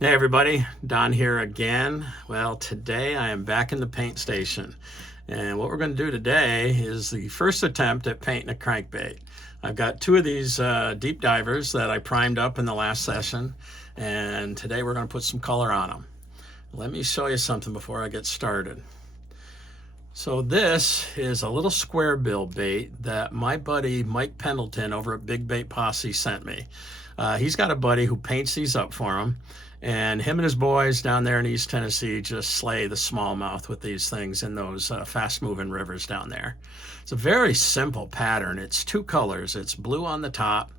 Hey everybody, Don here again. Well, today I am back in the paint station. And what we're going to do today is the first attempt at painting a crankbait. I've got two of these deep divers that I primed up in the last session, and today we're going to put some color on them. Let me show you something before I get started. So this is a little square bill bait that my buddy Mike Pendleton over at Big Bait Posse sent me. He's got a buddy who paints these up for him, and him and his boys down there in East Tennessee just slay the smallmouth with these things in those fast-moving rivers down there. It's a very simple pattern. It's two colors. It's blue on the top,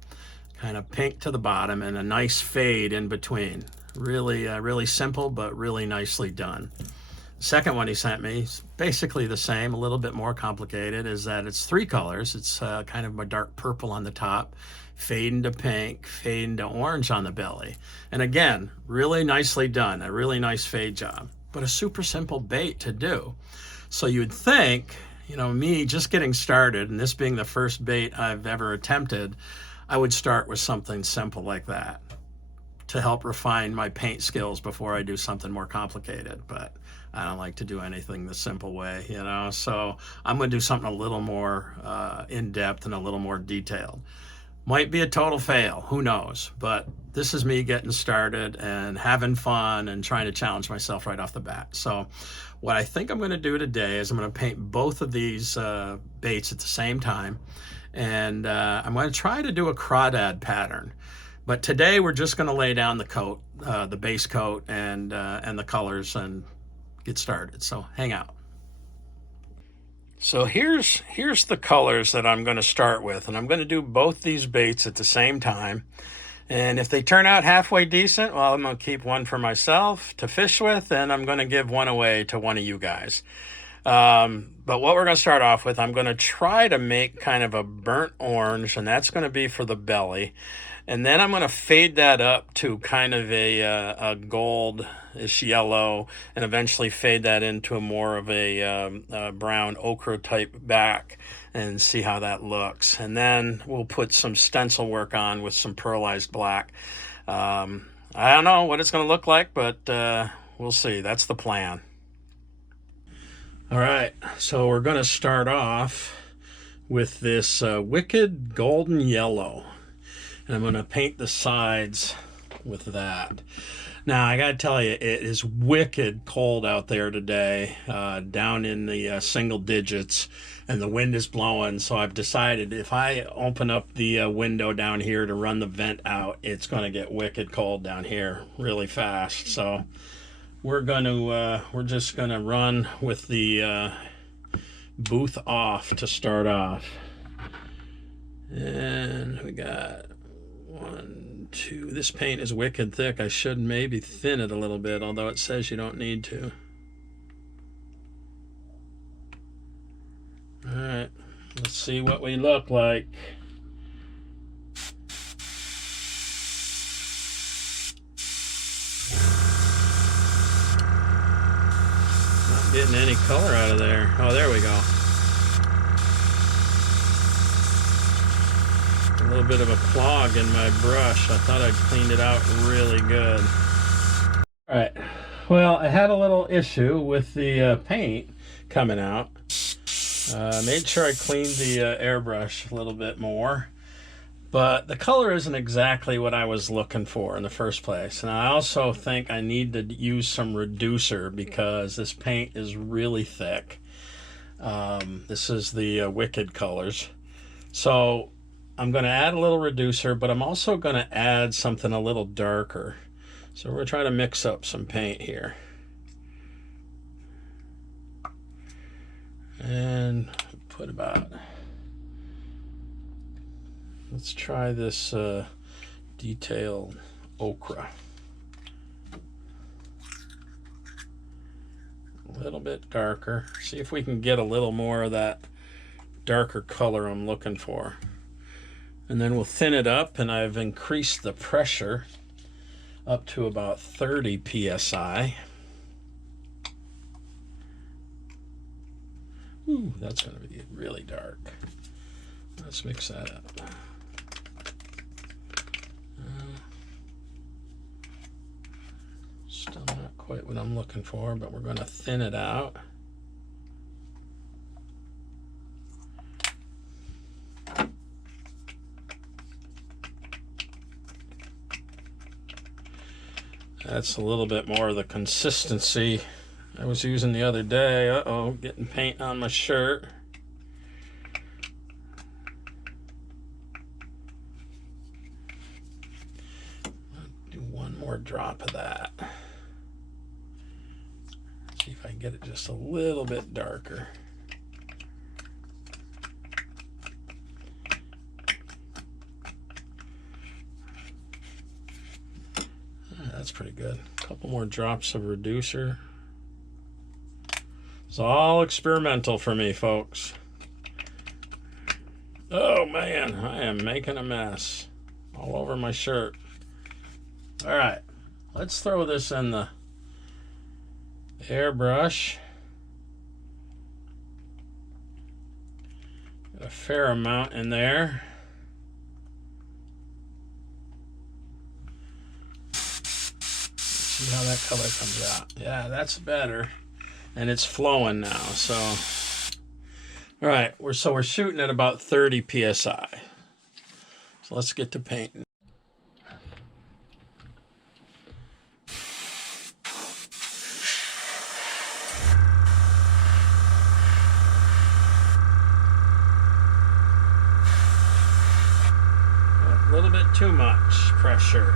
kind of pink to the bottom, and a nice fade in between. Really simple, but really nicely done. The second one he sent me is basically the same, a little bit more complicated, is that it's three colors. It's kind of a dark purple on the top, fade to pink, fade to orange on the belly. And again, really nicely done, a really nice fade job, but a super simple bait to do. So you'd think, me just getting started, and this being the first bait I've ever attempted, I would start with something simple like that to help refine my paint skills before I do something more complicated. But I don't like to do anything the simple way, so I'm going to do something a little more in-depth and a little more detailed. Might be a total fail, who knows, but this is me getting started and having fun and trying to challenge myself right off the bat. So what I think I'm going to do today is I'm going to paint both of these baits at the same time, and I'm going to try to do a crawdad pattern. But today we're just going to lay down the coat, the base coat, and the colors, and get started. So hang out. So here's the colors that I'm going to start with, and I'm going to do both these baits at the same time. And if they turn out halfway decent, well, I'm going to keep one for myself to fish with, and I'm going to give one away to one of you guys. But what we're going to start off with, I'm going to try to make kind of a burnt orange, and that's going to be for the belly. And then I'm going to fade that up to kind of a goldish yellow, and eventually fade that into more of a brown ochre type back, and see how that looks. And then we'll put some stencil work on with some pearlized black. I don't know what it's going to look like, but we'll see. That's the plan. All right, so we're going to start off with this wicked golden yellow. And I'm going to paint the sides with that. Now, I got to tell you, it is wicked cold out there today, down in the single digits, and the wind is blowing. So I've decided if I open up the window down here to run the vent out, it's going to get wicked cold down here really fast. So we're just going to run with the booth off to start off. And we got 1, 2. This paint is wicked thick. I should maybe thin it a little bit, although it says you don't need to. All right, let's see what we look like. Not getting any color out of there. Oh, there we go. A little bit of a clog in my brush. I thought I'd cleaned it out really good. All right, well, I had a little issue with the paint coming out. Made sure I cleaned the airbrush a little bit more, but the color isn't exactly what I was looking for in the first place. And I also think I need to use some reducer because this paint is really thick. This is the Wicked colors. So I'm going to add a little reducer, but I'm also going to add something a little darker. So we're going to try to mix up some paint here. And put about, let's try this detailed ochre. A little bit darker. See if we can get a little more of that darker color I'm looking for. And then we'll thin it up, and I've increased the pressure up to about 30 psi. Ooh, that's going to be really dark. Let's mix that up. Still not quite what I'm looking for, but we're going to thin it out. That's a little bit more of the consistency I was using the other day. Uh-oh, getting paint on my shirt. I'll do one more drop of that. See if I can get it just a little bit darker. That's pretty good. A couple more drops of reducer. It's all experimental for me, folks. Oh man, I am making a mess all over my shirt. All right, let's throw this in the airbrush. Got a fair amount in there. See how that color comes out. Yeah, that's better. And it's flowing now, so. All right, we're shooting at about 30 psi. So let's get to painting. A little bit too much pressure.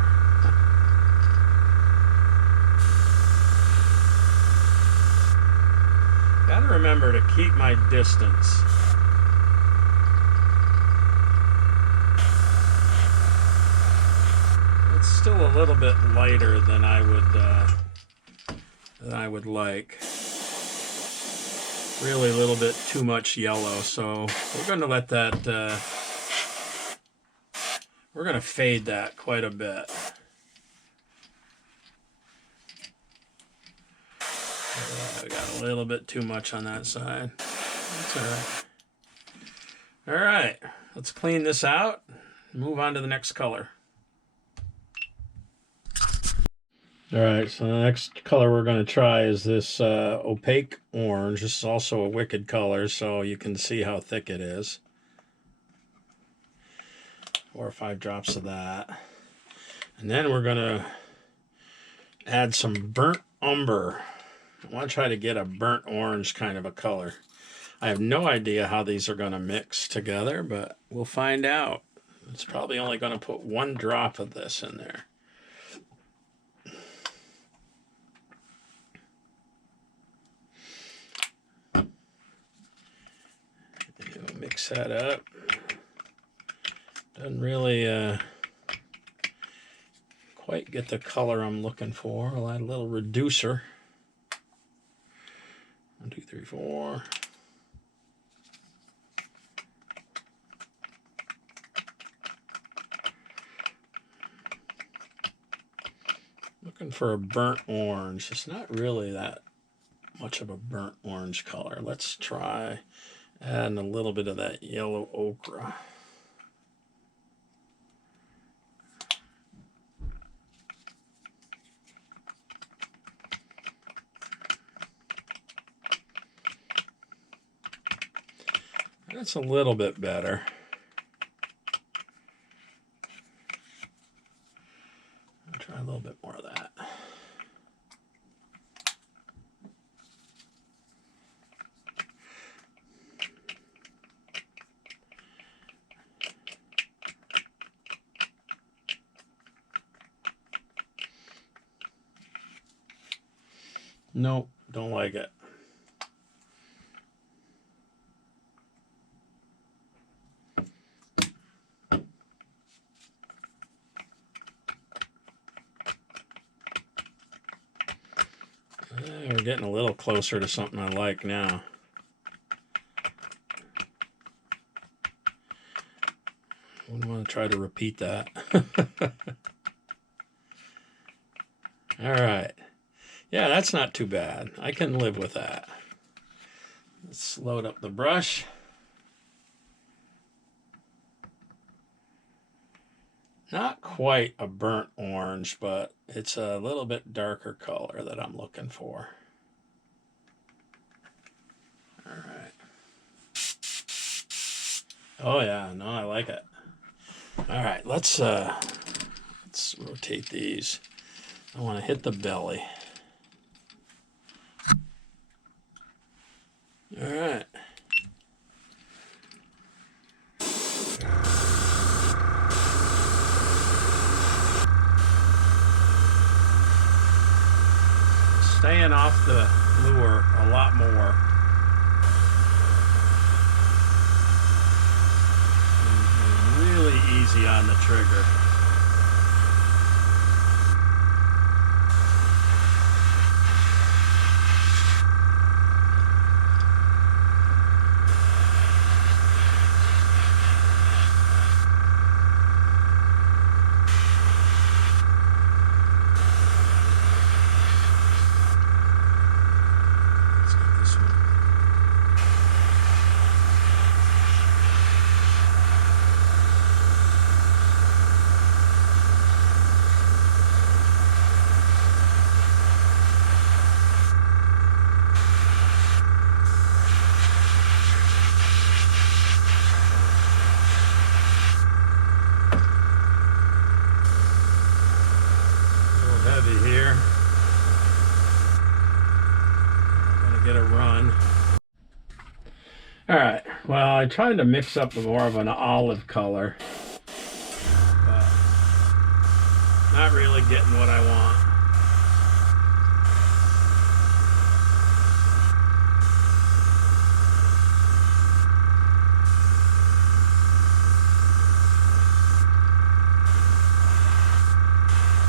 Gotta remember to keep my distance. It's still a little bit lighter than I would like. Really a little bit too much yellow, so we're going to let that. We're going to fade that quite a bit. I got a little bit too much on that side. That's all right. All right, let's clean this out. Move on to the next color. All right, so the next color we're going to try is this opaque orange. This is also a wicked color, so you can see how thick it is. 4 or 5 drops of that. And then we're going to add some burnt umber. I want to try to get a burnt orange kind of a color. I have no idea how these are going to mix together, but we'll find out. It's probably only going to put 1 drop of this in there. We'll mix that up. Doesn't really quite get the color I'm looking for. I'll add a little reducer. 1, 2, 3, 4. Looking for a burnt orange. It's not really that much of a burnt orange color. Let's try adding a little bit of that yellow ochre. That's a little bit better. I'll try a little bit more of that. Nope, don't like it. We're getting a little closer to something I like now. Wouldn't want to try to repeat that. All right. Yeah, that's not too bad. I can live with that. Let's load up the brush. not quite a burnt orange, but it's a little bit darker color that I'm looking for. All right. Oh yeah, no, I like it. All right, let's rotate these. I want to hit the belly. All right. Staying off the lure a lot more. And really easy on the trigger. Here. I'm gonna get a run. All right, well, I tried to mix up more of an olive color, but not really getting what I want.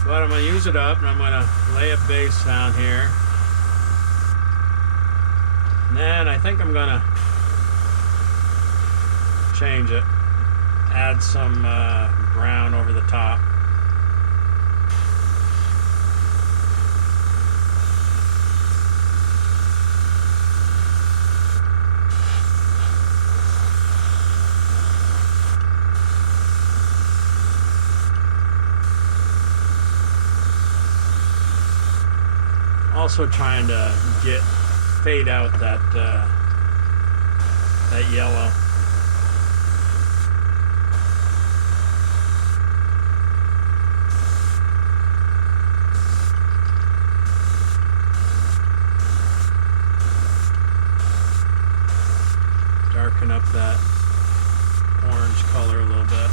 But I'm going to use it up, and I'm going to lay a base down here. And then I think I'm going to change it. Add some brown over the top. Also trying to fade out that yellow. Darken up that orange color a little bit.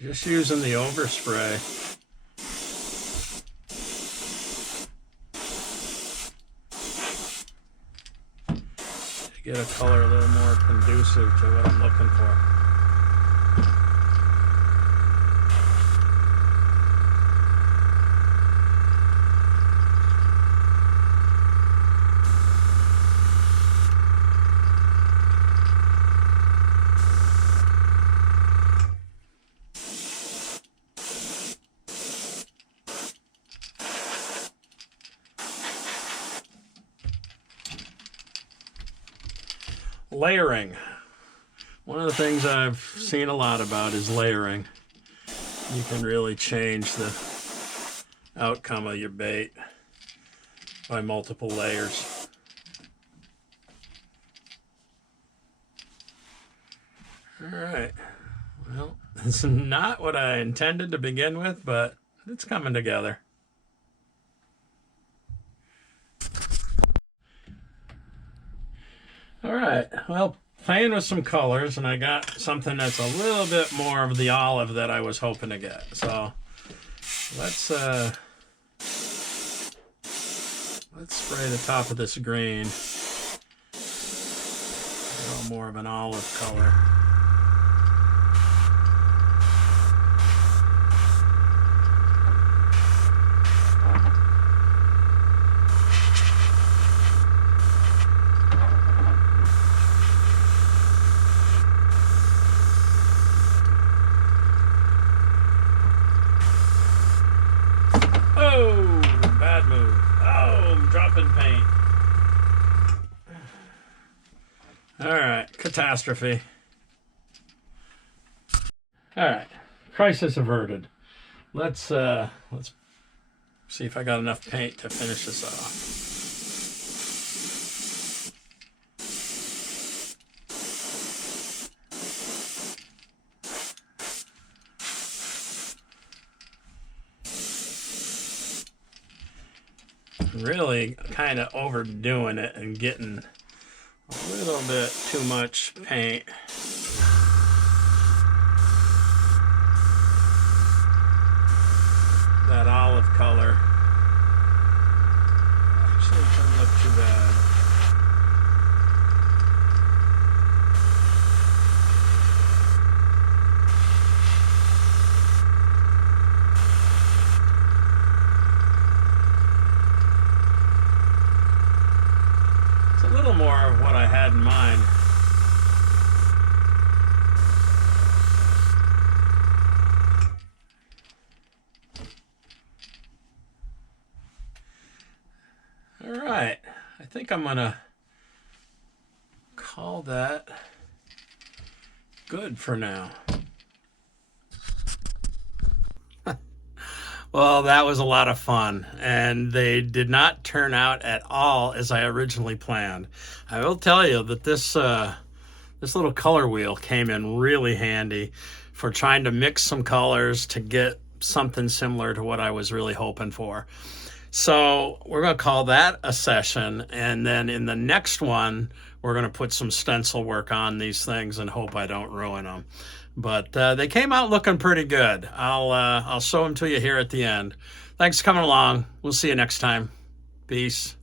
Just using the overspray. To get a color a little more conducive to what I'm looking for. Layering. One of the things I've seen a lot about is layering. You can really change the outcome of your bait by multiple layers. All right. Well, it's not what I intended to begin with, but it's coming together. All right, well, playing with some colors, and I got something that's a little bit more of the olive that I was hoping to get. So let's spray the top of this green. A little more of an olive color. dropping paint. All right, catastrophe. All right, crisis averted. Let's see if I got enough paint to finish this off. Really kind of overdoing it and getting a little bit too much paint. That olive color actually doesn't look too bad. It's a little more of what I had in mind. All right, I think I'm gonna call that good for now. Well, that was a lot of fun, and they did not turn out at all as I originally planned. I will tell you that this little color wheel came in really handy for trying to mix some colors to get something similar to what I was really hoping for. So we're going to call that a session, and then in the next one, we're going to put some stencil work on these things and hope I don't ruin them. But they came out looking pretty good. I'll show them to you here at the end. Thanks for coming along. We'll see you next time. Peace.